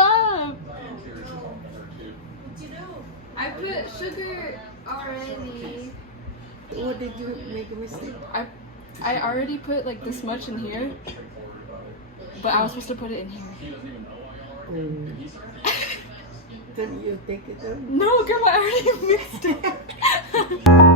Stop! I put sugar already. What did you make a mistake? I already put like this much in here, but I was supposed to put it in here. Then you take it out? No, girl, I already mixed it.